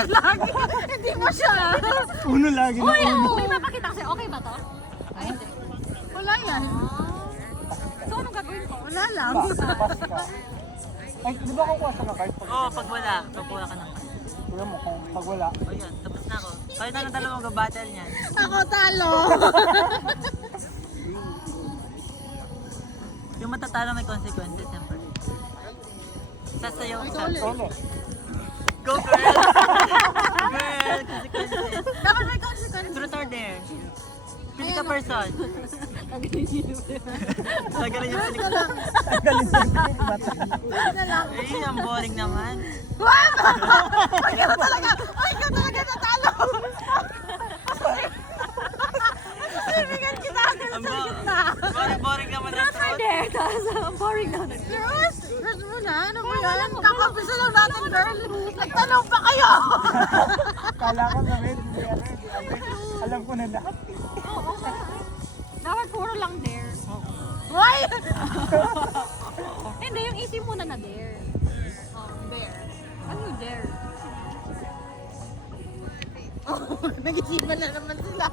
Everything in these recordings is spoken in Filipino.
Lagi. Hindi mo siya. Uno lagi na Uy, uno. may mapakita kasi. Okay ba to? Ay, hindi. Wala yan. So, anong gagawin ko? Wala lang. Pass ka. Ay, di ba kukuha siya ng card? Oo, pag wala, kukuha ka ng card. Tignan mo kung pag wala. O yun, tapos na ako. Kayo na ng dalawang gabattle niyan. Ako talo. Yung matatalo may consequences, siyempre. Sasayaw ka. Solo. Go girl! Girl, consequences. Dapat may consequence. Truth or dare? Pili ka person. Tagalin yung pili ka. Galing sa mata. Na lang. Eh, ang boring naman. What? Ay, ikaw talaga. Ay, ikaw talaga natalo. Bibigyan kita agad Ang sa gitna. boring naman ang Truth or truth. dare? Tapos, boring na. Truth? Truth mo na? Ano ba yan? Kakapisa lang natin, girl. Nagtanong pa kayo. Kala ko namin, hindi alam ko na lahat. Oo, dapat puro lang dare. Why? Hindi, yung easy muna na dare. Oh, dare. Ano yung dare? Oh, nag-isipan na naman sila.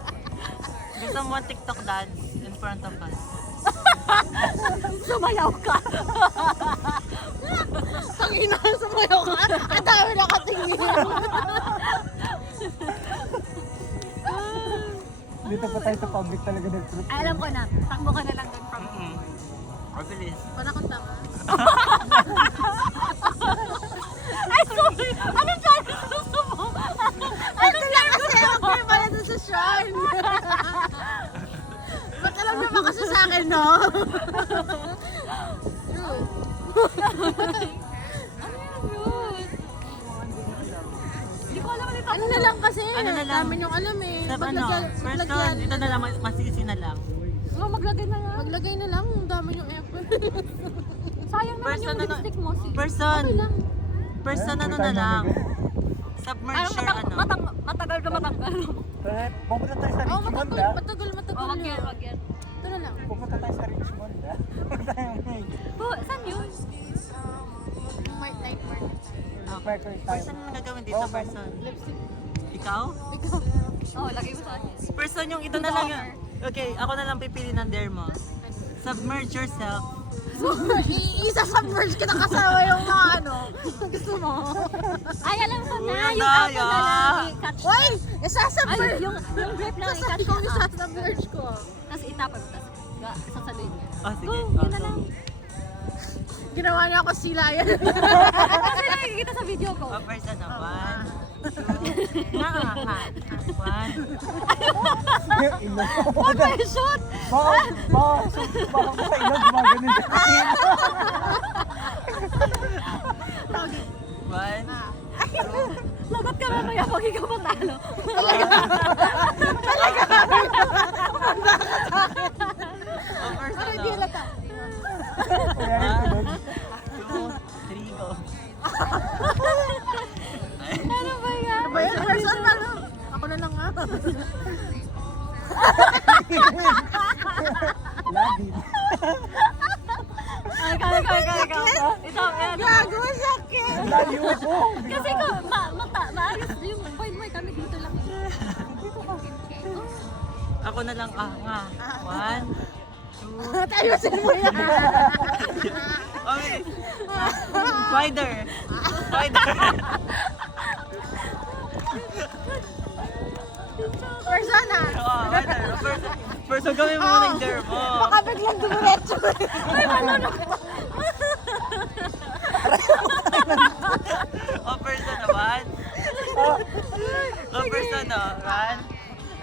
Gusto mo TikTok dance in front of us. Sumayaw ka. Tangina, sumayaw ka. Ang dami nakatingin. Dito pa tayo sa public talaga ng truth. Ay, alam ko na. Takbo ka na lang dun from here. Mabilis. Wala kang tama. Ay, sorry! Anong challenge gusto mo? Ito lang kasi ang fair pala dun sa shrine. Ba't alam naman kasi sa akin, no? True. Ano yung root? Hindi ko alam ulit Ano na lang kasi, Ano na lang? dami niyong alam eh. Sa ano, person, ito na lang, masisi na lang. Oh, maglagay na lang. Maglagay na lang, ang dami niyong effort. Sayang naman Person yung na- lipstick mo. Person, Okay lang. person ano na lang. Submerger ano. Matagal na matanggal. Pupunta tayo sa Oh, Richmond matagal, ah. matagal, matagal. Oh, wag yan, yun. wag yan. Ito na lang. Pupunta tayo sa Richmond ah. Pupunta tayo may Oh, saan yun? Night market. Mercury tayo. Person ang gagawin dito, person. Lipstick. Ikaw? Ikaw. Oh, lagay mo sa akin. Person yung ito na lang yun. Okay, ako na lang pipili ng dare mo. Submerge yourself. Isa-submerge kita kasama yung mga ano. Gusto mo? Ay, alam ko na. Uy, Yung daya. ako na lang. I-catch. Uy! Ay, Isa-submerge! yung grip lang. I-catch Ikaw ko. isa-submerge ko. Tapos itapon mo. Tapos sasaluhin niya. Oh, sige. Go, Oh, yun na lang. Ginawa niya ako sila yan. Kasi nakikita sa video ko. Oh, person na. One, two, one. One by shot! Baka sa ilog, mga ganun siya. One. Lagot ka mamaya pag ikaw matalo. Oh, person Ano na. di halata? Kaya rin ilog. Two, three, go. Ano ba yan? Ba yan? Person na lang. Ako na lang ha. Labi. Ay, ikaw. Ito, ayan. Gago, sakit! Layo ko. Kasi ko, maayos yung point mo kami dito lang. Ako na lang, nga. One, two, Tayosin mo yan. okay. Spider. Spider. Person ha. Oh, spider. Person, gawin mo muna yung dare mo. Baka biglang dumiretso. Oh, person na. One. Oh, person na. One.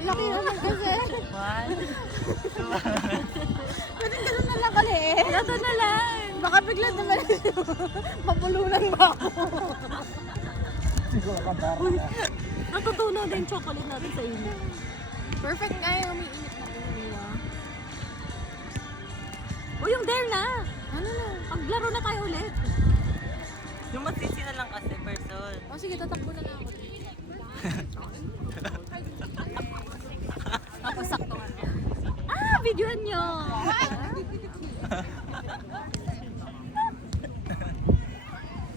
Laki naman kasi. One. Two. Pwede ganun na lang kaliit. Ito na lang. Baka biglang dumiretso. Mapulunan ba ako? Siguro ka bara na. Natutunaw din yung chocolate natin sa inyo. Perfect nga yung umiinit na umiwa. O yung dare na. Ano na? Paglaro na tayo ulit. Yung masisi na lang kasi, person. O sige, tatakbo na lang ako. Tapos sakto ka. Ah, videoan nyo.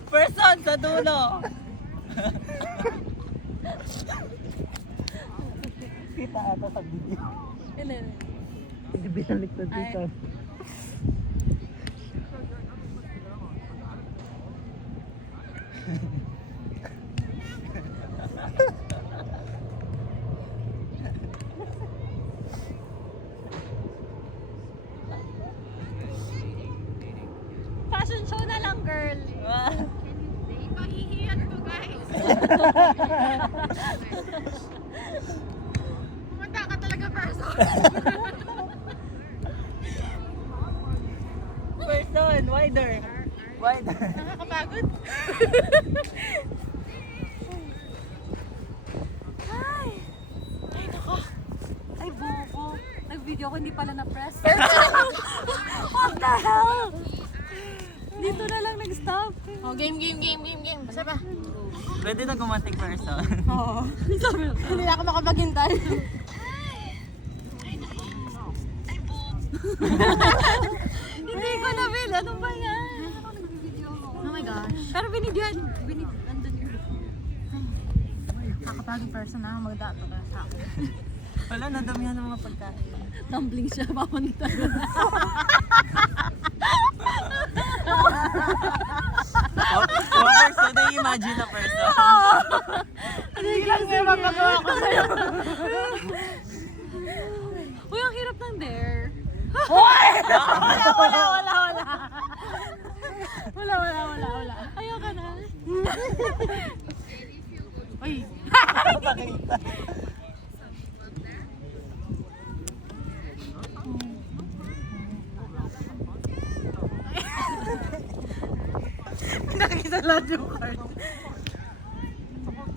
Person sa dulo. Kita ata sa video. Hindi. Hindi binaliktad dito. Fashion show na lang, girl. Pahihiyan ko, guys. Pumunta ka talaga, person. Person, wider. Wide. Nakakapagod. Ay! Ay, nako. Ay, buko. Nag-video ko, hindi pala na-press. What the hell? Dito na lang nag-stop. Oh, game. Basta ba? Pwede na gumanting person. Oo. Sabi ko. Hindi na ako makapaghintay. Hindi ko na feel. Ano ba yan? Ako nag-video ko. Oh my gosh. Pero binidyoan. Andun yung Nakakapagod person na magdato ka sa akin. Wala, nadamihan ng mga pagkain. tumbling siya. Papunta. One person, na-imagine na person. Hindi lang siya mapagawa ko sa'yo. Uy, ang hirap ng dare. Wala. Ayaw ka na. Uy. Pakita. Nakita lahat yung card.